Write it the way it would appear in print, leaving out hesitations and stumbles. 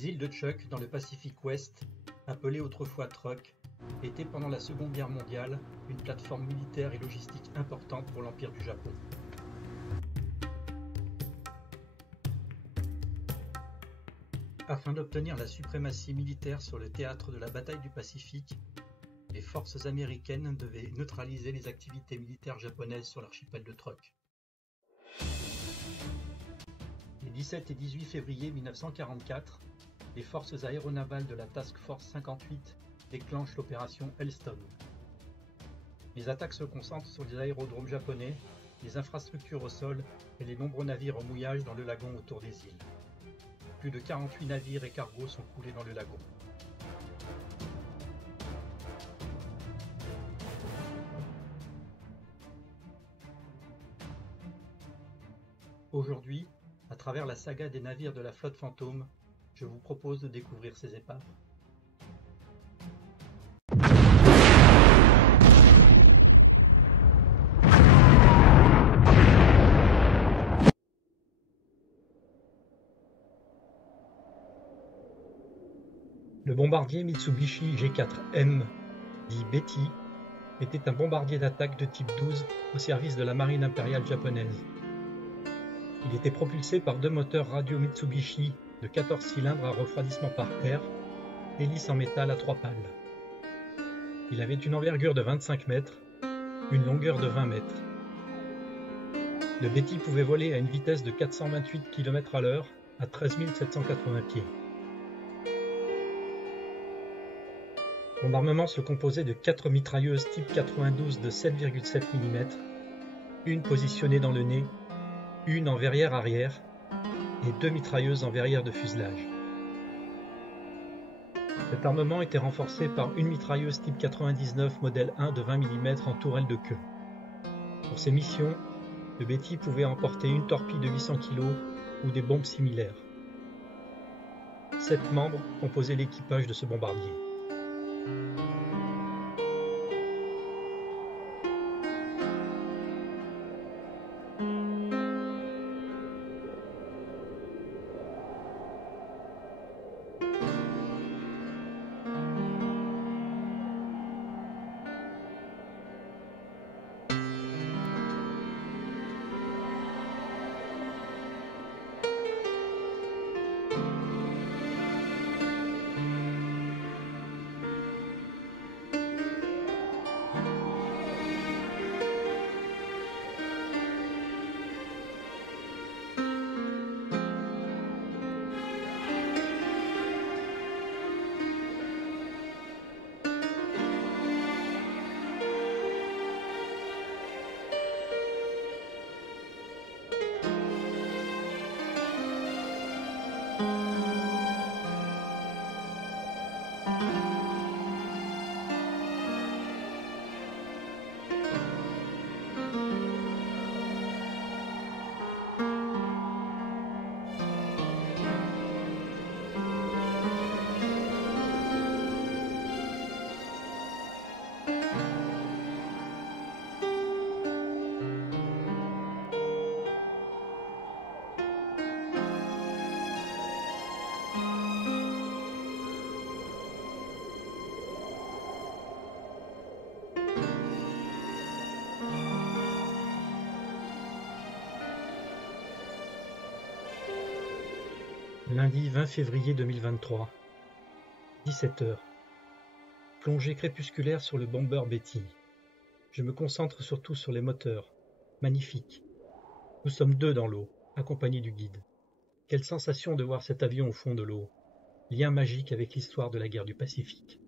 L'exil de Chuuk dans le Pacifique Ouest, appelé autrefois Truk, était pendant la Seconde Guerre mondiale une plateforme militaire et logistique importante pour l'Empire du Japon. Afin d'obtenir la suprématie militaire sur le théâtre de la bataille du Pacifique, les forces américaines devaient neutraliser les activités militaires japonaises sur l'archipel de Truk. Les 17 et 18 février 1944, les forces aéronavales de la Task Force 58 déclenchent l'opération Hailstorm. Les attaques se concentrent sur les aérodromes japonais, les infrastructures au sol et les nombreux navires en mouillage dans le lagon autour des îles. Plus de 48 navires et cargos sont coulés dans le lagon. Aujourd'hui, à travers la saga des navires de la flotte fantôme, je vous propose de découvrir ces épaves. Le bombardier Mitsubishi G4M, dit Betty, était un bombardier d'attaque de type 12 au service de la marine impériale japonaise. Il était propulsé par deux moteurs radio Mitsubishi de 14 cylindres à refroidissement par air, hélice en métal à 3 pales. Il avait une envergure de 25 mètres, une longueur de 20 mètres. Le Betty pouvait voler à une vitesse de 428 km/h à 13 780 pieds. Son armement se composait de 4 mitrailleuses type 92 de 7,7 mm, une positionnée dans le nez, une en verrière arrière et 2 mitrailleuses en verrière de fuselage. Cet armement était renforcé par une mitrailleuse type 99 modèle 1 de 20 mm en tourelle de queue. Pour ses missions, le Betty pouvait emporter une torpille de 800 kg ou des bombes similaires. 7 membres composaient l'équipage de ce bombardier. Lundi 20 février 2023, 17h. Plongée crépusculaire sur le bomber Betty. Je me concentre surtout sur les moteurs. Magnifique. Nous sommes 2 dans l'eau, accompagnés du guide. Quelle sensation de voir cet avion au fond de l'eau. Lien magique avec l'histoire de la guerre du Pacifique.